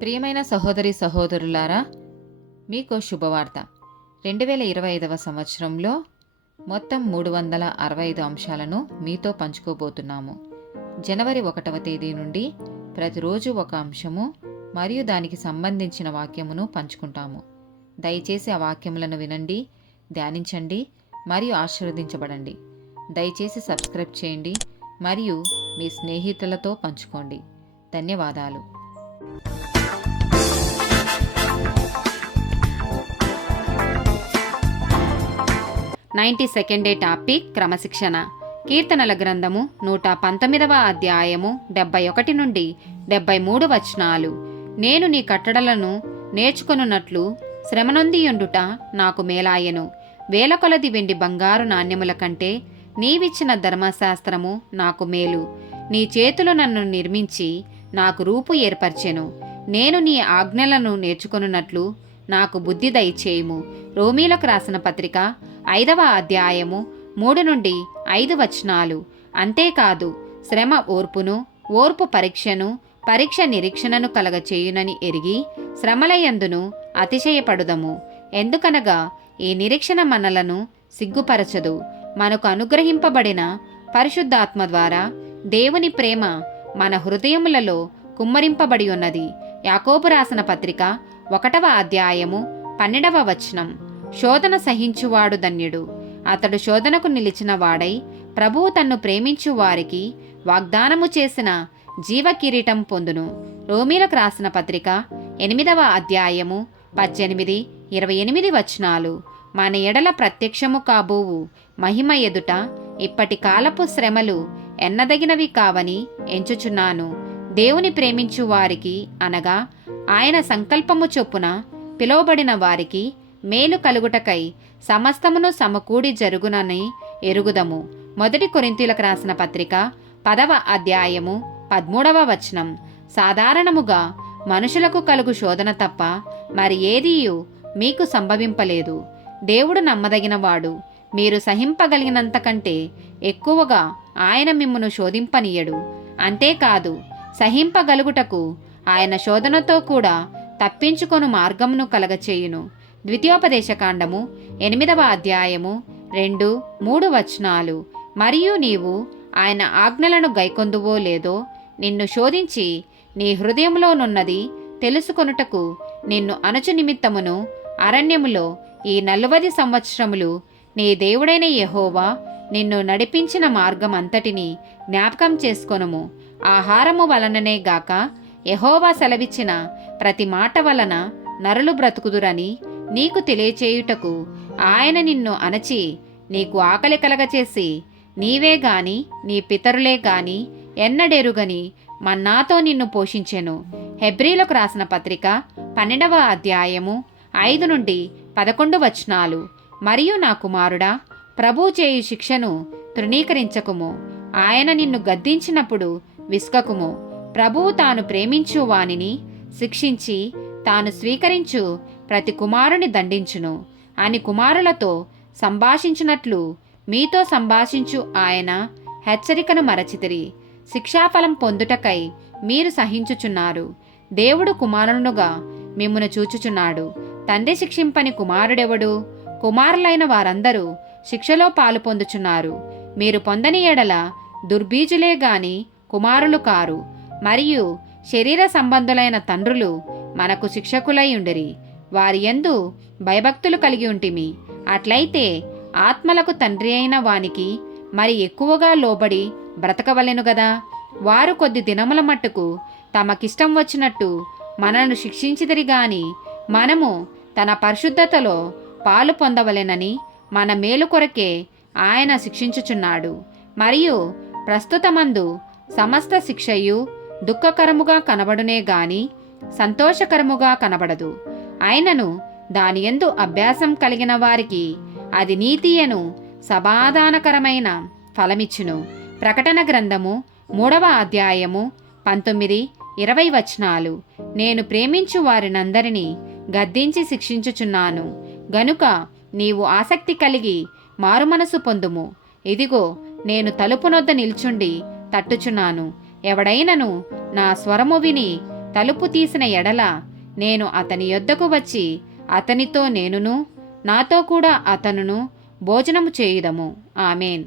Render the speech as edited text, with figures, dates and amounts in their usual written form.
ప్రియమైన సహోదరి సహోదరులారా, మీకో శుభవార్త. 2025 సంవత్సరంలో మొత్తం 365 అంశాలను మీతో పంచుకోబోతున్నాము. జనవరి 1వ తేదీ నుండి ప్రతిరోజు ఒక అంశము మరియు దానికి సంబంధించిన వాక్యమును పంచుకుంటాము. దయచేసి ఆ వాక్యములను వినండి, ధ్యానించండి మరియు ఆశీర్వదించబడండి. దయచేసి సబ్స్క్రైబ్ చేయండి మరియు మీ స్నేహితులతో పంచుకోండి. ధన్యవాదాలు. 92nd డే టాపిక్ క్రమశిక్షణ. కీర్తనల గ్రంథము 119వ అధ్యాయము 71 నుండి 73 వచనాలు. నేను నీ కట్టడలను నేర్చుకొనున్నట్లు శ్రమనొందియుండుట నాకు మేలాయెను. వేల కొలది వెండి బంగారు నాణ్యముల కంటే నీవిచ్చిన ధర్మశాస్త్రము నాకు మేలు. నీ చేతులు నన్ను నిర్మించి నాకు రూపు ఏర్పరచెను. నేను నీ ఆజ్ఞలను నేర్చుకొనున్నట్లు నాకు బుద్ధి దయచేయుము. రోమీలకు రాసిన పత్రిక 5వ అధ్యాయము 3 నుండి 5 వచనాలు. అంతేకాదు, శ్రమ ఓర్పును, ఓర్పు పరీక్షను, పరీక్ష నిరీక్షణను కలగచేయునని ఎరిగి శ్రమలయందును అతిశయపడుదము. ఎందుకనగా ఈ నిరీక్షణ మనలను సిగ్గుపరచదు. మనకు అనుగ్రహింపబడిన పరిశుద్ధాత్మ ద్వారా దేవుని ప్రేమ మన హృదయములలో కుమ్మరింపబడి ఉన్నది. యాకోబు రాసిన పత్రిక 1వ అధ్యాయము 12వ వచనం. శోధన సహించువాడు ధన్యుడు, అతడు శోధనకు నిలిచిన వాడై ప్రభువు తన్ను ప్రేమించు వారికి వాగ్దానము చేసిన జీవ కిరీటం పొందును. రోమీలకు రాసిన పత్రిక 8వ అధ్యాయము 18, 28 వచనాలు. మన ఎడల ప్రత్యక్షము కాబోవు మహిమ ఎదుట ఇప్పటి కాలపు శ్రమలు ఎన్నదగినవి కావని ఎంచుచున్నాను. దేవుని ప్రేమించు వారికి, అనగా ఆయన సంకల్పము చొప్పున పిలువబడిన వారికి మేలు కలుగుటకై సమస్తమును సమకూడి జరుగునని ఎరుగుదము. 1 కొరింథీయులకు రాసిన పత్రిక 10వ అధ్యాయము 13వ వచనం. సాధారణముగా మనుషులకు కలుగు శోధన తప్ప మరి ఏదీయు మీకు సంభవింపలేదు. దేవుడు నమ్మదగినవాడు. మీరు సహింపగలిగినంత కంటే ఎక్కువగా ఆయన మిమ్మును శోధింపనీయడు. అంతేకాదు, సహింపగలుగుటకు ఆయన శోధనతో కూడా తప్పించుకొను మార్గమును కలగచేయును. ద్వితీయోపదేశకాండము 8వ అధ్యాయము 2, 3 వచనాలు. మరియు నీవు ఆయన ఆజ్ఞలను గైకొందువో లేదో నిన్ను శోధించి నీ హృదయంలోనున్నది తెలుసుకొనుటకు నిన్ను అణచు నిమిత్తమును అరణ్యములో ఈ 40 సంవత్సరములు నీ దేవుడైన యెహోవా నిన్ను నడిపించిన మార్గం అంతటిని జ్ఞాపకం చేసుకొనుము. ఆహారము వలననే గాక యెహోవా సెలవిచ్చిన ప్రతి మాట వలన నరులు బ్రతుకుదురని నీకు తెలియచేయుటకు ఆయన నిన్ను అణచి నీకు ఆకలి కలగచేసి నీవే గాని నీ పితరులే గాని ఎన్నడెరుగని మన్నాతో నిన్ను పోషించెను. హెబ్రీలకు రాసిన పత్రిక 12వ అధ్యాయము 5 నుండి 11 వచనాలు. మరియు నా కుమారుడా, ప్రభువు చేయు శిక్షను తృణీకరించకుము. ఆయన నిన్ను గద్దించినప్పుడు విసుకకుము. ప్రభువు తాను ప్రేమించు వానిని శిక్షించి తాను స్వీకరించు ప్రతి కుమారుని దండించును అని కుమారులతో సంభాషించినట్లు మీతో సంభాషించు ఆయన హెచ్చరికను మరచితిరి. శిక్షాఫలం పొందుటకై మీరు సహించుచున్నారు. దేవుడు కుమారునుగా మిమ్మును చూచుచున్నాడు. తండ్రి శిక్షింపని కుమారుడెవడు? కుమారులైన వారందరూ శిక్షలో పాలు పొందుచున్నారు. మీరు పొందని ఎడల దుర్బీజులే గాని కుమారులు కారు. మరియు శరీర సంబంధులైన తండ్రులు మనకు శిక్షకులై ఉండిరి. వారి యందు భయభక్తులు కలిగి ఉంటిమి. అట్లయితే ఆత్మలకు తండ్రి అయిన వానికి మరి ఎక్కువగా లోబడి బ్రతకవలెను గదా. వారు కొద్ది దినముల మట్టుకు తమకిష్టం వచ్చినట్టు మనను శిక్షించిదిరి గాని మనము తన పరిశుద్ధతలో పాలు పొందవలెనని మన మేలు కొరకే ఆయన శిక్షించుచున్నాడు. మరియు ప్రస్తుతమందు సమస్త శిక్షయు దుఃఖకరముగా కనబడునే గాని సంతోషకరముగా కనబడదు. అయినను దానియందు అభ్యాసం కలిగిన వారికి అది నీతియను సమాధానకరమైన ఫలమిచ్చును. ప్రకటన గ్రంథము 3వ అధ్యాయము 19, 20 వచనాలు. నేను ప్రేమించు వారినందరినీ గద్దించి శిక్షించుచున్నాను గనుక నీవు ఆసక్తి కలిగి మారుమనసు పొందుము. ఇదిగో, నేను తలుపు నొద్ద నిల్చుండి తట్టుచున్నాను. ఎవడైనను నా స్వరము విని తలుపు తీసిన ఎడల నేను అతని యొద్దకు వచ్చి అతనితో నేనును నాతో కూడా అతనును భోజనము చేయుదము. ఆమేన్.